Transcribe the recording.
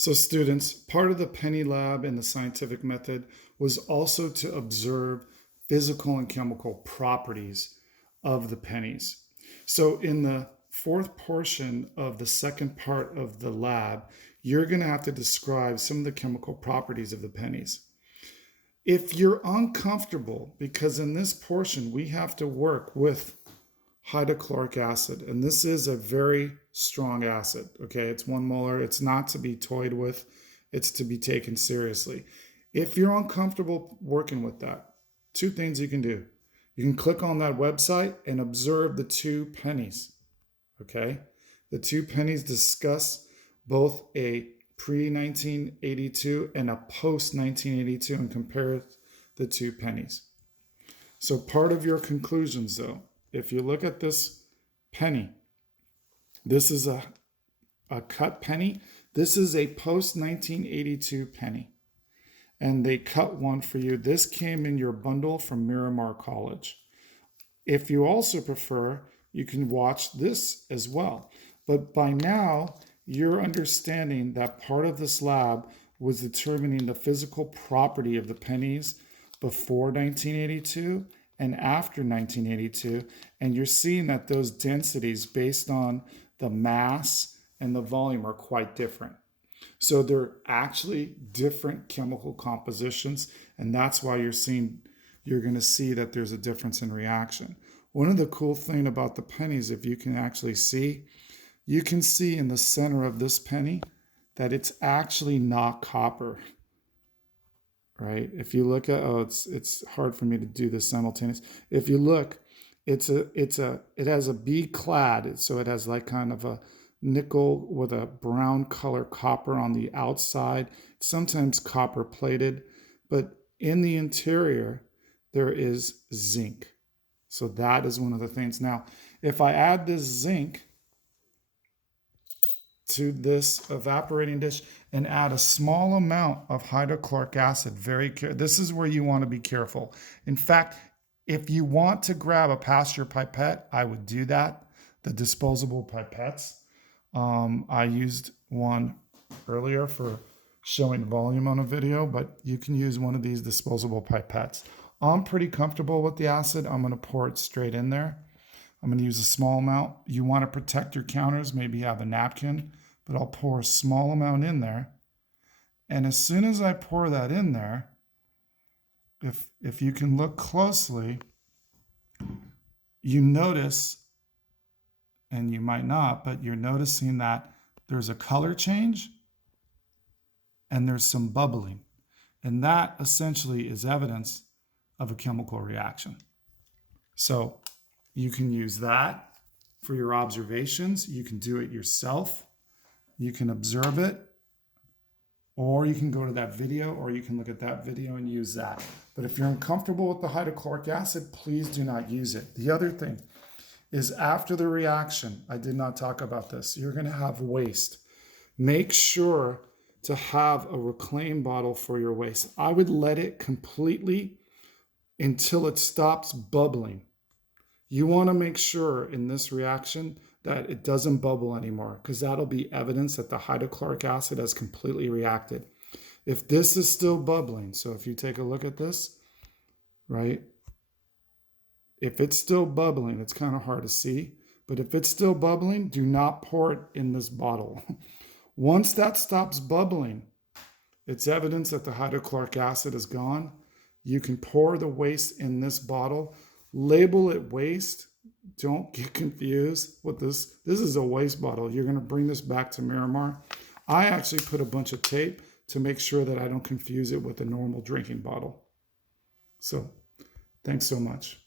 So students, part of the penny lab and the scientific method was also to observe physical and chemical properties of the pennies. So in the fourth portion of the second part of the lab, you're going to have to describe some of the chemical properties of the pennies. If you're uncomfortable, because in this portion we have to work with hydrochloric acid, and this is a very strong acid. Okay, it's 1 molar. It's not to be toyed with, it's to be taken seriously. If you're uncomfortable working with that, two things you can do. You can click on that website and observe the two pennies. Okay, the two pennies discuss both a pre-1982 and a post-1982 and compare the two pennies. So part of your conclusions, though, if you look at this penny, this is a cut penny. This is a post-1982 penny. And they cut one for you. This came in your bundle from Miramar College. If you also prefer, you can watch this as well. But by now, you're understanding that part of this lab was determining the physical property of the pennies before 1982 and after 1982, and you're seeing that those densities based on the mass and the volume are quite different. So they're actually different chemical compositions, and that's why you're going to see that there's a difference in reaction. One of the cool things about the pennies, if you can actually see, you can see in the center of this penny that it's actually not copper. Right? If you look at, it's hard for me to do this simultaneous. If you look, it has a B clad, so it has like kind of a nickel with a brown color copper on the outside, sometimes copper plated, but in the interior there is zinc. So that is one of the things. Now, if I add this zinc to this evaporating dish and add a small amount of hydrochloric acid, this is where you want to be careful. In fact, if you want to grab a Pasteur pipette, I would do that, the disposable pipettes. I used one earlier for showing volume on a video, but you can use one of these disposable pipettes. I'm pretty comfortable with the acid. I'm going to pour it straight in there. I'm going to use a small amount. You want to protect your counters, maybe have a napkin, but I'll pour a small amount in there. And as soon as I pour that in there, if you can look closely, you notice, and you might not, but you're noticing that there's a color change and there's some bubbling. And that essentially is evidence of a chemical reaction. So you can use that for your observations. You can do it yourself. You can observe it, or you can go to that video, or you can look at that video and use that. But if you're uncomfortable with the hydrochloric acid, please do not use it. The other thing is, after the reaction, I did not talk about this, you're going to have waste. Make sure to have a reclaim bottle for your waste. I would let it completely until it stops bubbling. You want to make sure in this reaction that it doesn't bubble anymore, because that'll be evidence that the hydrochloric acid has completely reacted. If this is still bubbling, so if you take a look at this, right? If it's still bubbling, it's kind of hard to see, but if it's still bubbling, do not pour it in this bottle. Once that stops bubbling, it's evidence that the hydrochloric acid is gone. You can pour the waste in this bottle, label it waste. Don't get confused with this. This is a waste bottle. You're going to bring this back to Miramar. I actually put a bunch of tape to make sure that I don't confuse it with a normal drinking bottle. So, thanks so much.